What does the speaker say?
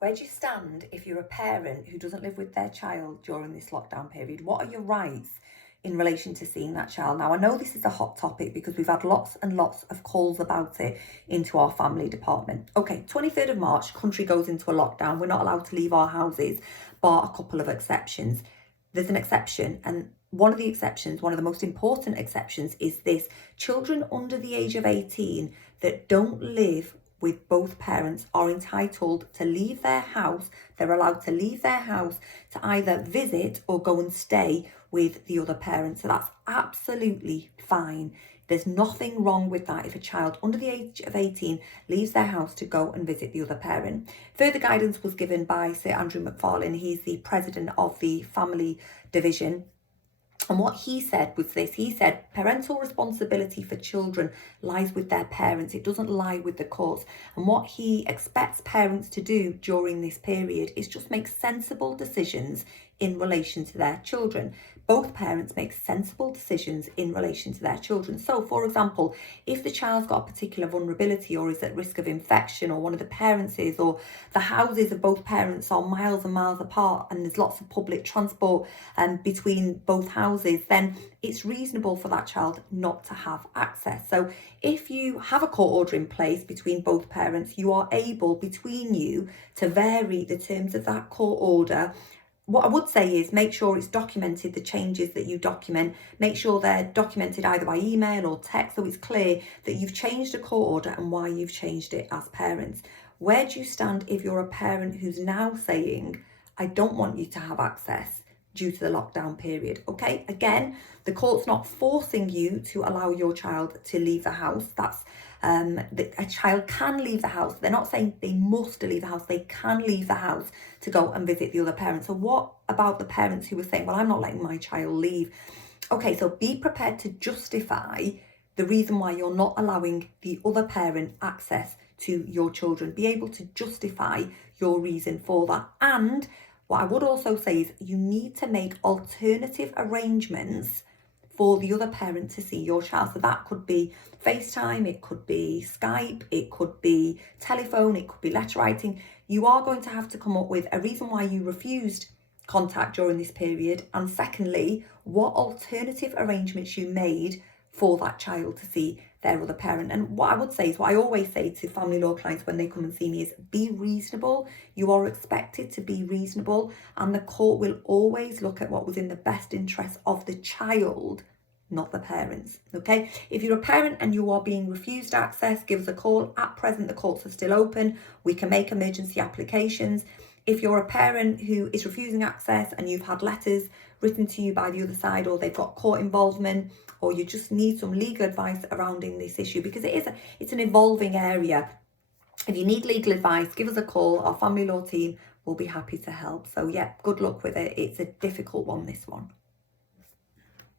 Where do you stand if you're a parent who doesn't live with their child during this lockdown period? What are your rights in relation to seeing that child? Now, I know this is a hot topic because we've had lots and lots of calls about it into our family department. Okay, 23rd of March, country goes into a lockdown. We're not allowed to leave our houses, bar a couple of exceptions. There's an exception, and one of the exceptions, one of the most important exceptions, is this: children under the age of 18 that don't live with both parents are entitled to leave their house. They're allowed to leave their house to either visit or go and stay with the other parent. So that's absolutely fine. There's nothing wrong with that if a child under the age of 18 leaves their house to go and visit the other parent. Further guidance was given by Sir Andrew McFarlane. He's the president of the family division. And what he said was this: he said, parental responsibility for children lies with their parents. It doesn't lie with the courts. And what he expects parents to do during this period is just make sensible decisions in relation to their children. Both parents make sensible decisions in relation to their children. So, for example, if the child's got a particular vulnerability or is at risk of infection, or one of the parents is, or the houses of both parents are miles and miles apart and there's lots of public transport between both houses, then it's reasonable for that child not to have access. So if you have a court order in place between both parents, you are able between you to vary the terms of that court order. What I would say is make sure it's documented, the changes that you document. Make sure they're documented either by email or text, so it's clear that you've changed a court order and why you've changed it as parents. Where do you stand if you're a parent who's now saying, I don't want you to have access due to the lockdown period? Okay, again, the court's not forcing you to allow your child to leave the house. That's a child can leave the house. They're not saying they must leave the house. They can leave the house to go and visit the other parent. So what about the parents who were saying, well, I'm not letting my child leave? Okay, so be prepared to justify the reason why you're not allowing the other parent access to your children. Be able to justify your reason for that. And what I would also say is you need to make alternative arrangements for the other parent to see your child. So that could be FaceTime, it could be Skype, it could be telephone, it could be letter writing. You are going to have to come up with a reason why you refused contact during this period, and secondly, what alternative arrangements you made for that child to see their other parent. And what I would say is, what I always say to family law clients when they come and see me is, be reasonable. You are expected to be reasonable, and the court will always look at what was in the best interest of the child, not the parents. Okay, if you're a parent and you are being refused access, give us a call. At present, the courts are still open. We can make emergency applications. If you're a parent who is refusing access and you've had letters written to you by the other side, or they've got court involvement, or you just need some legal advice surrounding this issue, because it's an evolving area. If you need legal advice, give us a call. Our family law team will be happy to help. So yeah, good luck with it. It's a difficult one, this one.